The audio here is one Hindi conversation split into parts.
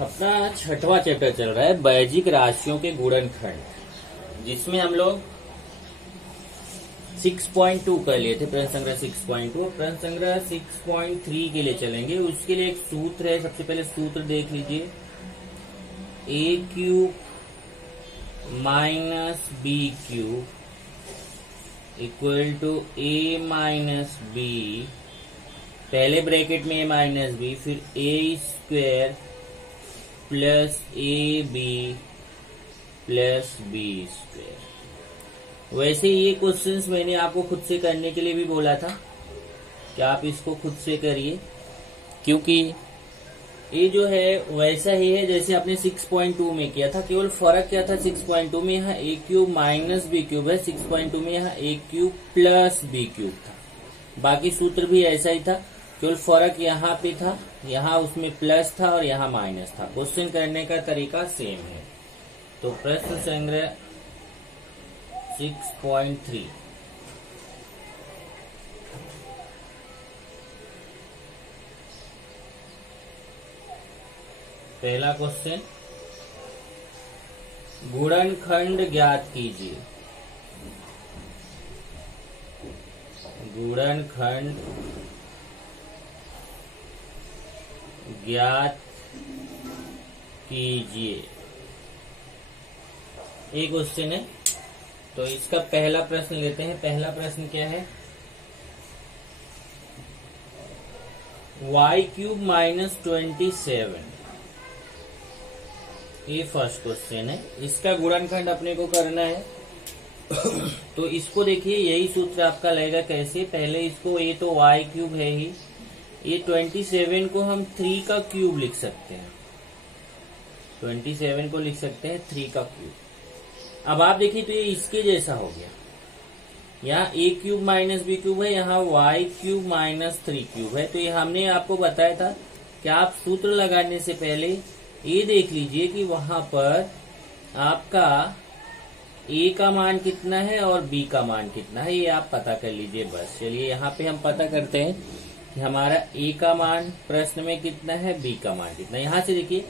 अपना छठवां चैप्टर चल रहा है बाह्यिक राशियों के गुणनखंड, जिसमें हम लोग 6.2 कर लिए थे। प्रश्न संग्रह 6.2, प्रश्न संग्रह 6.3 के लिए चलेंगे। उसके लिए एक सूत्र है। सबसे पहले सूत्र देख लीजिए, a cube minus B cube equal to a minus B, पहले ब्रैकेट में a माइनस बी, फिर a square plus A B plus B square. वैसे ये क्वेश्चंस मैंने आपको खुद से करने के लिए भी बोला था कि आप इसको खुद से करिए, क्योंकि ये जो है वैसा ही है जैसे आपने 6.2 में किया था। केवल फर्क क्या था, 6.2 में यहाँ a cube minus B cube है, 6.2 में यहाँ a cube plus B cube था। बाकी सूत्र भी ऐसा ही था, केवल फर्क यहाँ पे था, यहाँ उसमें प्लस था और यहाँ माइनस था। क्वेश्चन करने का तरीका सेम है। तो प्रश्न संग्रह 6.3, पहला क्वेश्चन, गुणनखंड ज्ञात कीजिए। गुणनखंड ज्ञात कीजिए, एक क्वेश्चन है। तो इसका पहला प्रश्न लेते हैं। पहला प्रश्न क्या है, y क्यूब माइनस 27, ये फर्स्ट क्वेश्चन है। इसका गुणनखंड अपने को करना है। तो इसको देखिए, यही सूत्र आपका लगेगा कैसे। पहले इसको, ये तो y क्यूब है ही, ये 27 को हम 3 का क्यूब लिख सकते हैं। 27 को लिख सकते हैं 3 का क्यूब। अब आप देखिए तो ये इसके जैसा हो गया। यहाँ a cube minus B cube है, यहाँ y क्यूब माइनस 3 क्यूब है। तो ये हमने आपको बताया था कि आप सूत्र लगाने से पहले ये देख लीजिए कि वहां पर आपका a का मान कितना है और b का मान कितना है, ये आप पता कर लीजिए बस। चलिए यहाँ पे हम पता करते हैं कि हमारा a का मान प्रश्न में कितना है, b का मान कितना है। यहाँ से देखिए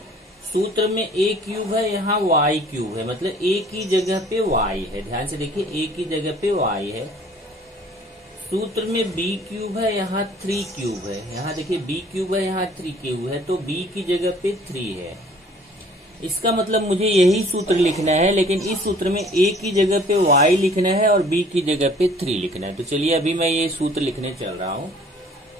सूत्र में a क्यूब है, यहाँ y क्यूब है, मतलब a की जगह पे y है। ध्यान से देखिए, a की जगह पे y है। सूत्र में b क्यूब है, यहाँ 3 क्यूब है। यहाँ देखिए b क्यूब है, यहाँ 3 क्यूब है, तो b की जगह पे 3 है। इसका मतलब मुझे यही सूत्र लिखना है, लेकिन इस सूत्र में a की जगह पे y लिखना है और b की जगह पे 3 लिखना है। तो चलिए अभी मैं ये सूत्र लिखने चल रहा हूँ।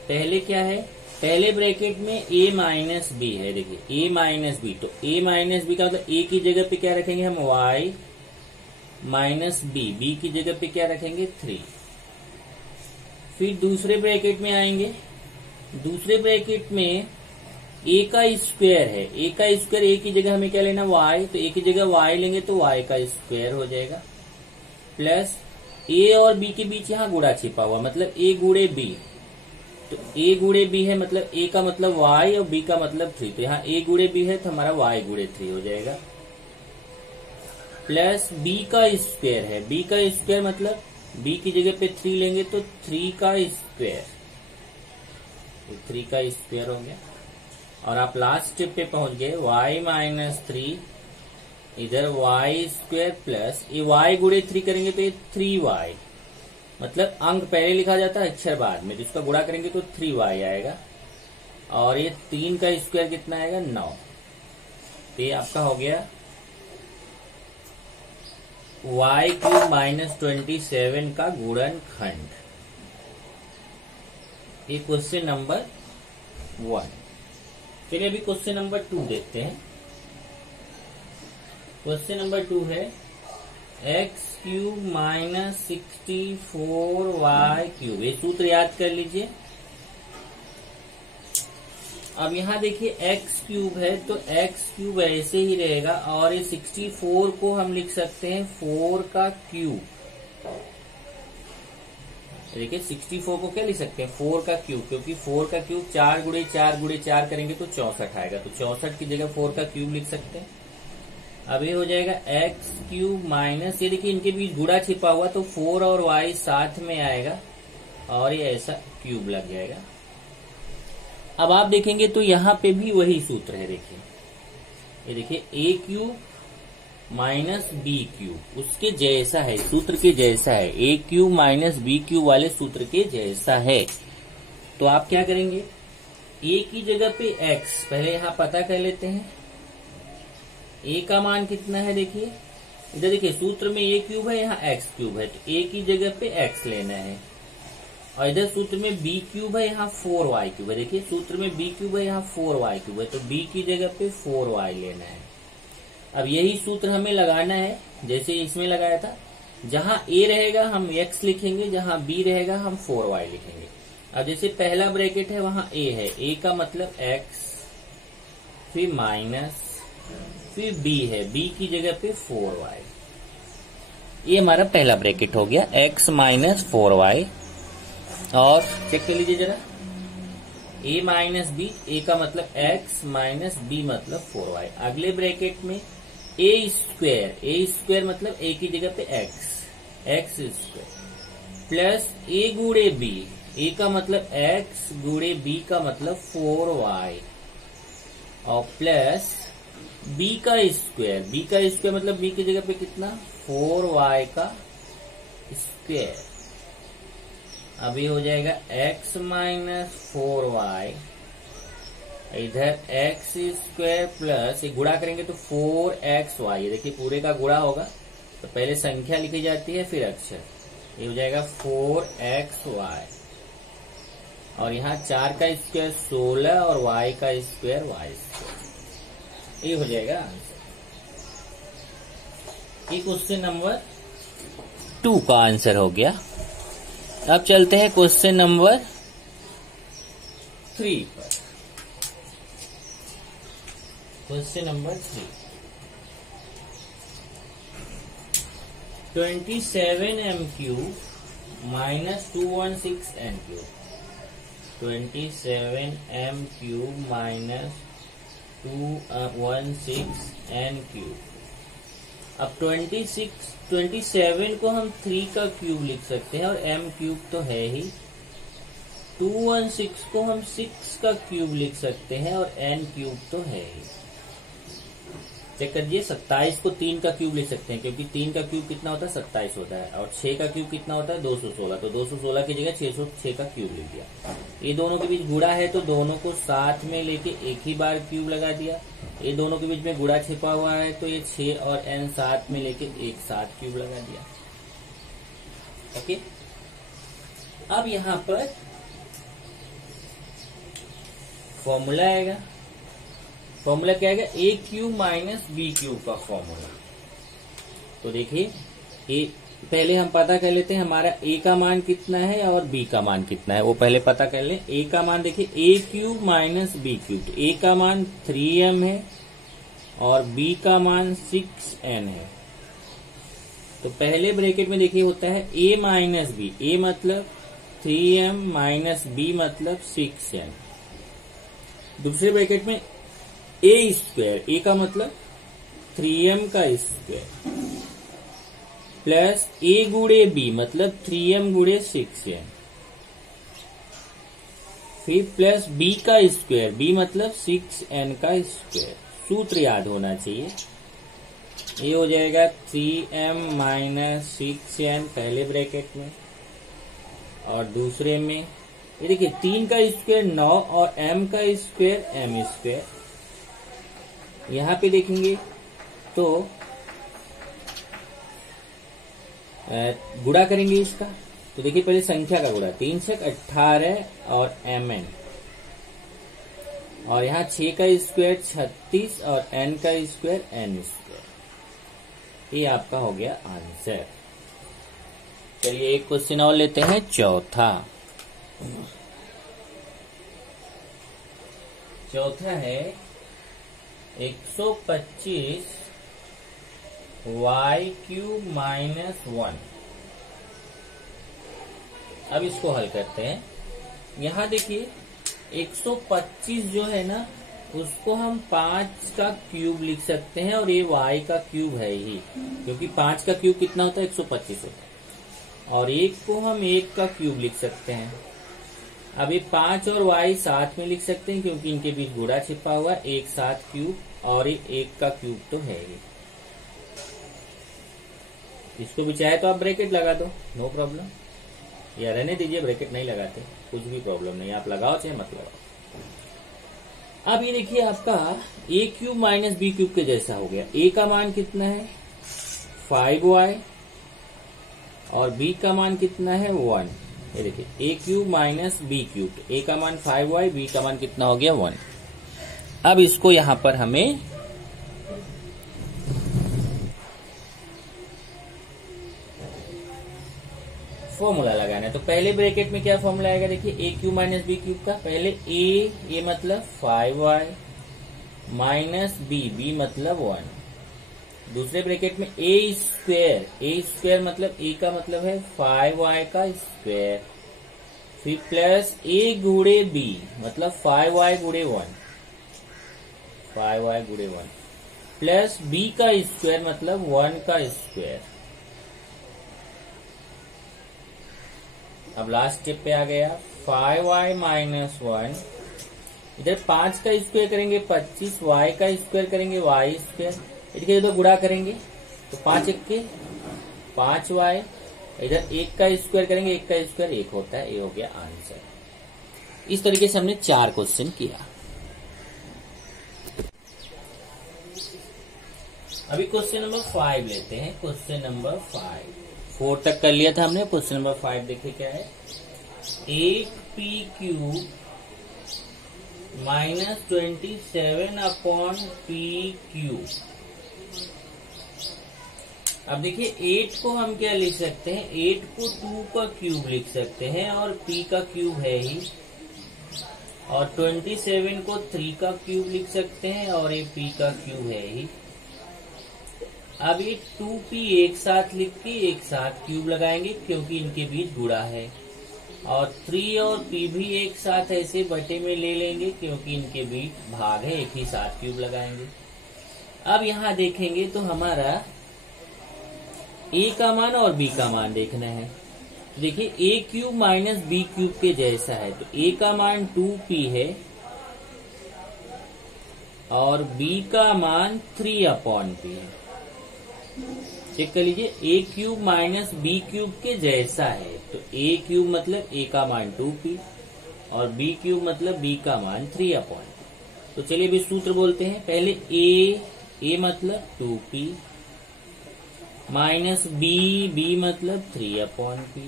पहले क्या है, पहले ब्रैकेट में a माइनस बी है। देखिए a माइनस बी, तो a माइनस बी का मतलब a की जगह पे क्या रखेंगे हम, y माइनस बी, b की जगह पे क्या रखेंगे 3। फिर दूसरे ब्रैकेट में आएंगे। दूसरे ब्रैकेट में a का स्क्वायर है, a का स्क्वायर, a की जगह हमें क्या लेना y, तो a की जगह y लेंगे तो y का स्क्वायर हो जाएगा, प्लस a और b के बीच यहाँ गुणा छिपा हुआ, मतलब a गुणे b। तो a गुणे b है, मतलब a का मतलब y और b का मतलब 3। तो यहाँ a गुणे b है तो हमारा y गुणे 3 हो जाएगा, प्लस b का स्क्वायर है, b का स्क्वायर मतलब b की जगह पे 3 लेंगे तो 3 का स्क्वायर, 3 का स्क्वायर हो गया। और आप लास्ट स्टेप पे पहुंच गए, y माइनस 3, इधर y स्क्वायर प्लस ये y गुणे 3 करेंगे तो ये 3y, मतलब अंक पहले लिखा जाता है अक्षर बाद में, जिसका गुणा करेंगे तो 3y आएगा। और ये 3 का स्क्वायर कितना आएगा, 9। तो ये आपका हो गया y क्यूब माइनस 27 का गुणनखंड। ये क्वेश्चन नंबर 1। चलिए अभी क्वेश्चन नंबर 2 देखते हैं। क्वेश्चन नंबर 2 है x cube minus 64y cube. ये सूत्र याद कर लीजिए। अब यहाँ देखिए x क्यूब है तो x क्यूब ऐसे ही रहेगा, और ये 64 को हम लिख सकते हैं 4 का क्यूब। देखिए 64 को क्या लिख सकते हैं, 4 का क्यूब, क्योंकि 4 का क्यूब 4 गुणे 4 गुणे 4 करेंगे तो 64 आएगा। तो 64 की जगह 4 का क्यूब लिख सकते हैं। अब ये हो जाएगा एक्स क्यूब माइनस, ये देखिए इनके बीच गुणा छिपा हुआ तो 4 और y साथ में आएगा और ये ऐसा क्यूब लग जाएगा। अब आप देखेंगे तो यहाँ पे भी वही सूत्र है। देखिए ये देखिए ए क्यूब माइनस बी क्यूब उसके जैसा है, सूत्र के जैसा है, ए क्यूब माइनस बी क्यूब वाले सूत्र के जैसा है। तो आप क्या करेंगे, ए की जगह पे एक्स पहले यहां पता कर लेते हैं। ए का मान कितना है, देखिए इधर देखिए सूत्र में ए क्यूब है, यहाँ एक्स क्यूब है, तो ए की जगह पे एक्स लेना है। और इधर सूत्र में बी क्यूब है, यहाँ 4y क्यूब है। देखिए सूत्र में बी क्यूब है, यहाँ 4y क्यूब है, तो बी की जगह पे 4y लेना है। अब यही सूत्र हमें लगाना है जैसे इसमें लगाया था। जहां ए रहेगा हम x लिखेंगे, जहां b रहेगा हम 4y लिखेंगे। अब जैसे पहला ब्रैकेट है वहां a है, a का मतलब x, फिर माइनस, फिर b है, b की जगह पे 4y। ये हमारा पहला ब्रैकेट हो गया, x माइनस 4y। और चेक कर लीजिए जरा, a माइनस बी, ए का मतलब x माइनस b मतलब 4y। अगले ब्रैकेट में ए स्क्वायर मतलब a की जगह पे x स्क्वायर प्लस a गुणे b, a का मतलब x गुणे b का मतलब 4y, और प्लस b का स्क्वायर मतलब b की जगह पे कितना 4y का स्क्वायर। अब ये हो जाएगा x माइनस 4y, इधर x स्क्वायर प्लस, ये गुणा करेंगे तो 4xy। ये देखिए पूरे का गुणा होगा तो पहले संख्या लिखी जाती है फिर अक्षर। ये हो जाएगा 4xy, और यहाँ 4 का स्क्वायर 16 और y का स्क्वायर y स्क्वायर। ये हो जाएगा आंसर। ये क्वेश्चन नंबर 2 का आंसर हो गया। अब चलते हैं क्वेश्चन नंबर 3 पर। Question number 3, 27m cube minus 216n cube, 27m cube minus 216n cube. अब 27 को हम 3 का क्यूब लिख सकते हैं और m क्यूब तो है ही। 216 को हम 6 का क्यूब लिख सकते हैं और n क्यूब तो है ही। चेक करिए, 27 को 3 का क्यूब लिख सकते हैं क्योंकि 3 का क्यूब कितना होता है 27 होता है, और 6 का क्यूब कितना होता है 216, तो 216 की जगह 606 का क्यूब लिख दिया। ये दोनों के बीच गुणा है तो दोनों को साथ में लेके एक ही बार क्यूब लगा दिया। ये दोनों के बीच में गुणा छिपा हुआ है तो ये 6 और n साथ में लेके एक साथ क्यूब लगा दिया। ओके, अब यहाँ पर फॉर्मूला आएगा। फॉर्मूला क्या आएगा, ए क्यूब माइनस बी क्यूब का फॉर्मूला। तो देखिए ए पहले हम पता कर लेते हैं हमारा ए का मान कितना है और बी का मान कितना है, वो पहले पता कर लें। ए का मान देखिए ए क्यूब माइनस बी क्यूब, तो ए का मान 3m है और बी का मान 6n है। तो पहले ब्रैकेट में देखिए होता है ए माइनस बी, ए मतलब 3m माइनस बी मतलब 6n। दूसरे ब्रैकेट में ए स्क्वायर, ए का मतलब 3m का स्क्वायर प्लस ए गुणे बी मतलब 3m गुणे 6n, फिर प्लस बी का स्क्वायर, बी मतलब 6n का स्क्वायर। सूत्र याद होना चाहिए। ये हो जाएगा 3m माइनस 6n पहले ब्रैकेट में, और दूसरे में ये देखिए 3 का स्क्वायर 9 और m का स्क्वायर m स्क्वायर। यहाँ पे देखेंगे तो गुणा करेंगे इसका, तो देखिए पहले संख्या का गुणा, 3 छक 18 और mn, और यहाँ 6 का स्क्वायर 36 और n का स्क्वायर n स्क्वायर। ये आपका हो गया आंसर। चलिए एक क्वेश्चन और लेते हैं, चौथा। चौथा है 125 y क्यूब माइनस 1। अब इसको हल करते हैं। यहाँ देखिए 125 जो है ना उसको हम 5 का क्यूब लिख सकते हैं, और ये y का क्यूब है ही, क्योंकि 5 का क्यूब कितना होता है 125 होता है। और 1 को हम 1 का क्यूब लिख सकते हैं, अब ये 5 और y साथ में लिख सकते हैं क्योंकि इनके बीच गुणा छिपा हुआ, एक साथ क्यूब और एक का क्यूब तो है ही। इसको भी चाहे तो आप ब्रैकेट लगा दो, नो प्रॉब्लम, या रहने दीजिए, ब्रैकेट नहीं लगाते, कुछ भी प्रॉब्लम नहीं, आप लगाओ चाहे मत लगाओ। अब ये देखिए आपका a cube minus B cube के जैसा हो गया। a का मान कितना है 5y और b का मान कितना है 1। ये देखिए a cube minus B cube, a का मान 5y, b का मान कितना हो गया 1। अब इसको यहां पर हमें फॉर्मूला लगाना है। तो पहले ब्रैकेट में क्या फॉर्मूला आएगा, देखिए a cube minus B cube का, पहले a मतलब 5y माइनस b मतलब 1। दूसरे ब्रैकेट में a स्क्वायर मतलब a का मतलब है 5y का स्क्वायर, फिर प्लस a गुणे b मतलब 5y गुणे 1, 5y गुणे 1, प्लस b का स्क्वायर मतलब 1 का स्क्वायर। अब लास्ट स्टेप पे आ गया 5y माइनस 1, इधर 5 का स्क्वायर करेंगे 25, y का स्क्वायर करेंगे y स्क्वायर, देखिए तो गुणा करेंगे तो 5 1 के 5y, इधर 1 का स्क्वायर करेंगे, 1 का स्क्वायर 1 होता है, ये हो गया आंसर। इस तरीके से हमने 4 क्वेश्चन किया। अभी क्वेश्चन नंबर 5 लेते हैं। क्वेश्चन नंबर 5, 4 तक कर लिया था हमने, क्वेश्चन नंबर 5 देखिए क्या है। 8p cube minus 27 upon p cube. अब देखिए 8 को हम क्या लिख सकते हैं, 8 को 2 का क्यूब लिख सकते हैं और p का क्यूब है ही, और 27 को 3 का क्यूब लिख सकते हैं और ये p का क्यूब है ही। अब ये 2p एक साथ लिख के एक साथ क्यूब लगाएंगे क्योंकि इनके बीच गुणा है, और 3 और p भी एक साथ ऐसे बटे में ले लेंगे क्योंकि इनके बीच भाग है, एक ही साथ क्यूब लगाएंगे। अब यहाँ देखेंगे तो हमारा a का मान और b का मान देखना है। देखिए a cube minus B cube के जैसा है, तो a का मान 2p है और b का मान 3 अपॉन p है। चेक कर लीजिए, a cube minus B cube के जैसा है, तो a क्यूब मतलब a का मान 2p और b क्यूब मतलब b का मान 3 अपॉन p। तो चलिए अभी सूत्र बोलते हैं। पहले a मतलब 2p माइनस b मतलब 3 अपॉन p,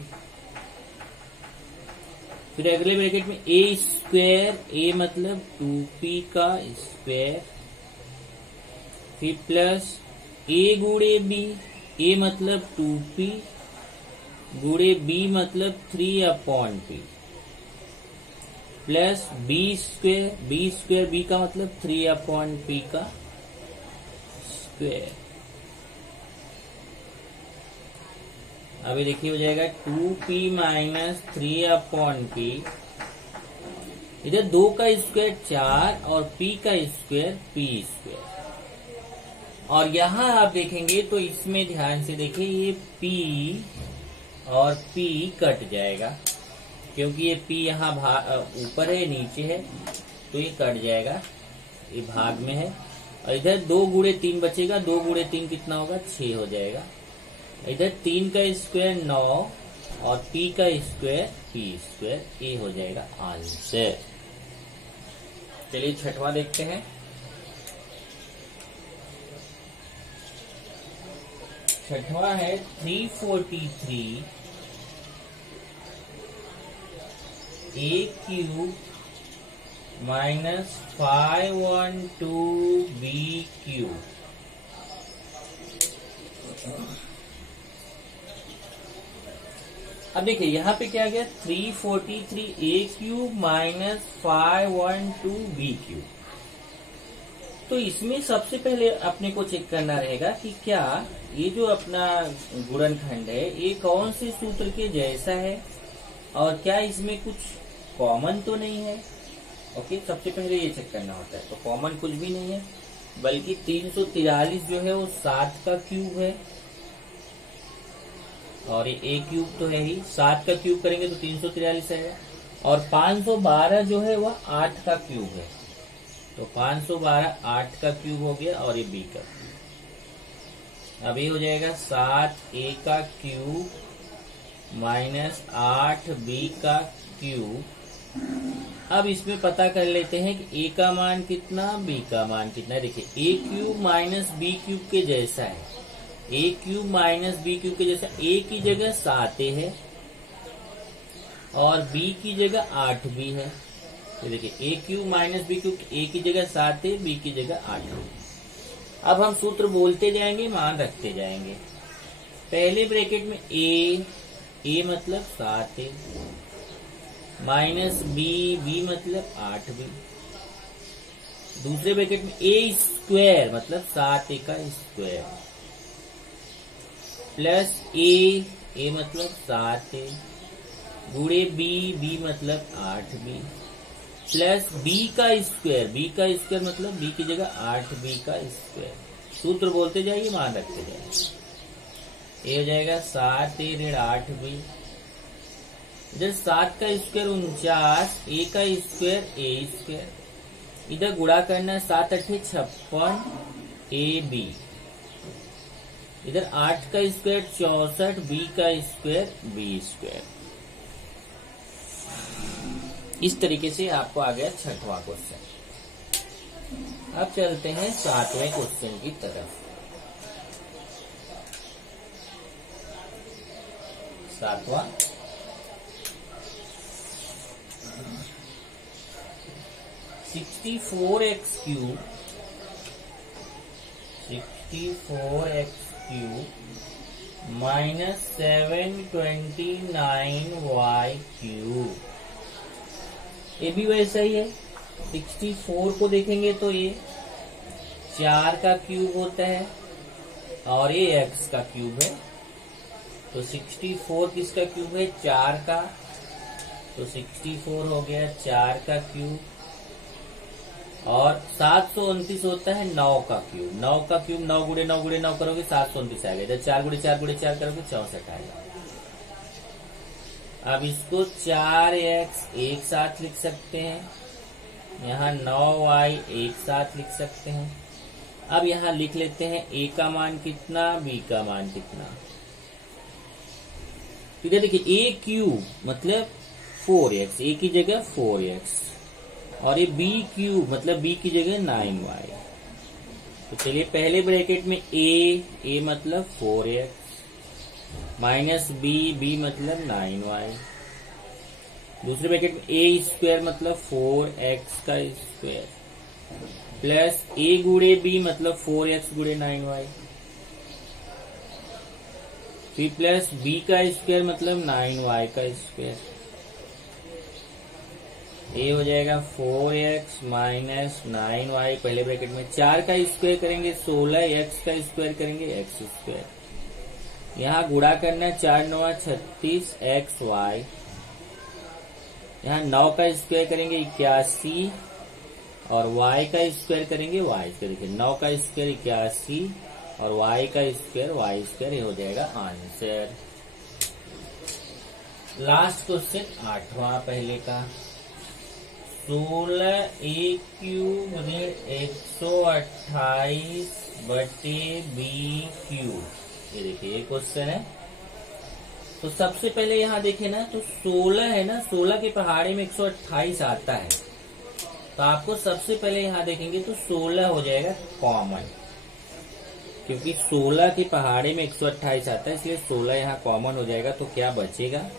फिर अगले ब्रैकेट में a स्क्वायर, a मतलब 2p का स्क्वायर, फिर प्लस a गुणे b, a मतलब 2p गुणे b मतलब 3 upon p, plus b square b का मतलब 3 अपॉन p का स्क्वायर। अभी देखिए हो जाएगा 2p माइनस 3 अपॉन p, इधर 2 का स्क्वायर 4 और p का स्क्वायर p स्क्वायर। और यहाँ आप देखेंगे तो इसमें ध्यान से देखिए, ये p और p कट जाएगा क्योंकि ये p यहाँ ऊपर है नीचे है, तो ये कट जाएगा, ये भाग में है, और इधर 2 गुणे 3 बचेगा, 2 गुणे 3 कितना होगा 6 हो जाएगा। इधर 3 का स्क्वायर 9 और p का स्क्वायर p स्क्वायर, ये हो जाएगा आंसर। चलिए छठवां देखते हैं। छठवां है 343 a cube minus 512 b cube. अब देखिए यहाँ पे क्या गया, 343 a cube minus 512 b cube. तो इसमें सबसे पहले अपने को चेक करना रहेगा कि क्या ये जो अपना गुणनखंड है ये कौन से सूत्र के जैसा है और क्या इसमें कुछ कॉमन तो नहीं है। ओके, सबसे पहले ये चेक करना होता है। तो कॉमन कुछ भी नहीं है, बल्कि 343 जो है वो 7 का क्यूब है और ये a क्यूब तो है ही, 7 का क्यूब करेंगे तो 343 आएगा। और 512 जो है वह 8 का क्यूब है, तो 512 8 का क्यूब हो गया और ये b का क्यूब। अब ये हो जाएगा 7a का क्यूब माइनस 8b का क्यूब। अब इसमें पता कर लेते हैं कि a का मान कितना, b का मान कितना है। देखिए a cube minus b cube के जैसा है, a cube minus b cube के जैसा। a की जगह 7a है और b की जगह 8b है। तो देखिए a cube minus b cube, a की जगह 7a, b की जगह 8a। अब हम सूत्र बोलते जाएंगे, मान रखते जाएंगे। पहले ब्रैकेट में a मतलब 7a माइनस b मतलब 8b। दूसरे ब्रैकेट में a स्क्वायर मतलब 7a का स्क्वायर प्लस a मतलब 7a गुणे b मतलब 8b प्लस b का स्क्वायर मतलब b की जगह 8b का स्क्वायर। सूत्र बोलते जाइए, मान रखते जाइए। ये हो जाएगा 7a ऋण 8b, इधर 7 का स्क्वायर 49, a का स्क्वायर a स्क्वायर, इधर गुणा करना 7 8 56 ab, इधर 8 का स्क्वायर 64, b का स्क्वायर b स्क्वायर। इस तरीके से आपको आ गया छठवां क्वेश्चन। अब चलते हैं 7वें क्वेश्चन की तरफ। 7वां 64x cube minus 729y cube. ये भी वैसा ही है। 64 को देखेंगे तो ये 4 का क्यूब होता है और ये x का क्यूब है। तो 64 किसका क्यूब है, 4 का, तो 64 हो गया 4 का क्यूब। और 729 होता है 9 का क्यूब। 9 का क्यूब 9 गुणे 9 गुणे 9 करोगे 729 आएगा। इधर 4 गुणे 4 गुणे 4 करोगे 64 आएगा। अब इसको 4x एक साथ लिख सकते हैं, यहाँ 9y एक साथ लिख सकते हैं। अब यहाँ लिख लेते हैं a का मान कितना, b का मान कितना। इधर देखिए a क्यूब मतलब 4x, a की जगह 4x और ये b क्यूब मतलब b की जगह 9y। तो चलिए पहले ब्रैकेट में a मतलब 4x माइनस b मतलब 9y। दूसरे ब्रैकेट में a स्क्वायर मतलब 4x का स्क्वायर प्लस a गुणे b मतलब 4x गुणे 9y, फिर प्लस b का स्क्वायर मतलब 9y का स्क्वायर। ये हो जाएगा 4x माइनस 9y। पहले ब्रैकेट में 4 का स्क्वायर करेंगे 16, x का स्क्वायर करेंगे x स्क्वायर। यहाँ गुणा करना 4 9 36 xy। यहाँ 9 का स्क्वायर करेंगे 81 और y का स्क्वायर करेंगे y स्क्वायर। देखिए 9 का स्क्वायर 81 और y का स्क्वायर ये हो जाएगा आंसर। लास्ट क्वेश्चन 8वां पहले का। 16a क्यूब ऋण 128 बटे b क्यूब। ये देखिए ये क्वेश्चन है। तो सबसे पहले यहाँ देखे ना, तो 16 है ना, 16 के पहाड़े में 128 आता है। तो आपको सबसे पहले यहाँ देखेंगे तो 16 हो जाएगा कॉमन, क्योंकि 16 के पहाड़े में 128 आता है, इसलिए 16 यहाँ कॉमन हो जाएगा। तो क्या बचेगा,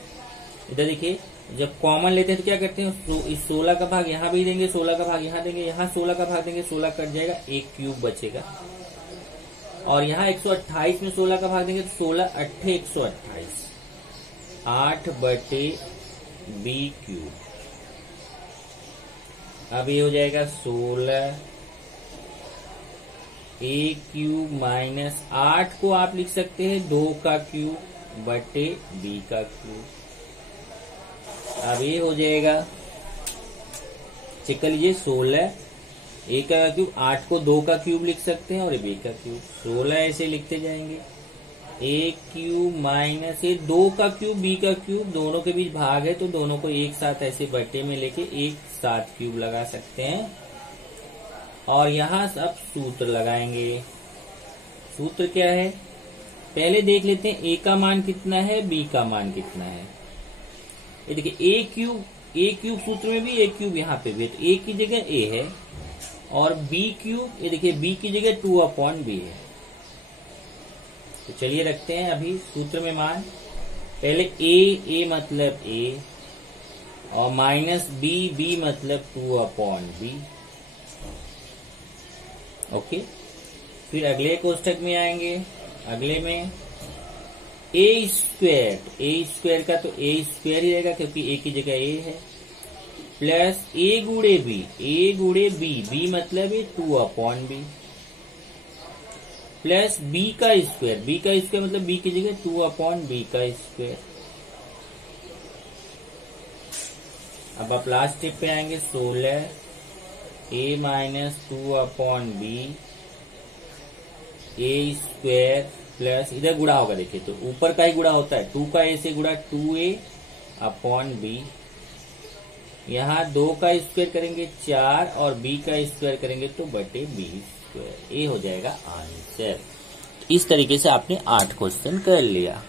इधर देखिए जब कॉमन लेते हैं तो क्या करते हैं, तो इस 16 का भाग यहाँ भी देंगे, 16 का भाग यहाँ देंगे, यहाँ 16 का भाग देंगे, 16 कट जाएगा, एक क्यूब बचेगा। और यहाँ 128 में 16 का भाग देंगे तो 16 8 128 8 बटे b क्यूब। अब ये हो जाएगा 16 a क्यूब माइनस 8 को आप लिख सकते हैं 2 का क्यूब बटे b का क्यूब। अब ये हो जाएगा, चेक कर लीजिए, 16 a का क्यूब, 8 को 2 का क्यूब लिख सकते हैं और b का क्यूब। 16 ऐसे लिखते जाएंगे ए क्यूब माइनस ए, 2 का क्यूब बी का क्यूब, दोनों के बीच भाग है तो दोनों को एक साथ ऐसे बट्टे में लेके एक साथ क्यूब लगा सकते हैं। और यहां सब सूत्र लगाएंगे। सूत्र क्या है, पहले देख लेते हैं ए का मान कितना है, बी का मान कितना है। ये देखिए ए क्यूब सूत्र में भी, ए क्यूब यहाँ पे भी है, तो ए की जगह ए है और बी क्यूब, ये देखिए बी की जगह 2/b है। तो चलिए रखते हैं अभी सूत्र में मान। पहले ए मतलब ए और माइनस बी मतलब 2/b। ओके, फिर अगले कोष्ठक में आएंगे। अगले में ए स्क्वायर का तो ए स्क्वायर ही रहेगा क्योंकि ए की जगह ए है, प्लस ए गुणे बी मतलब ये 2/b, प्लस बी का स्क्वायर मतलब बी की जगह 2/b का स्क्वायर। अब आप लास्ट स्टेप पे आएंगे, 16 a minus 2/b A square plus, इधर गुणा होगा देखिए तो ऊपर का ही गुणा होता है, 2 का a से गुणा 2a/b, यहाँ 2 का स्क्वायर करेंगे 4 और b का स्क्वायर करेंगे तो बटे b स्क्वायर। ये हो जाएगा आंसर। इस तरीके से आपने 8 क्वेश्चन कर लिया।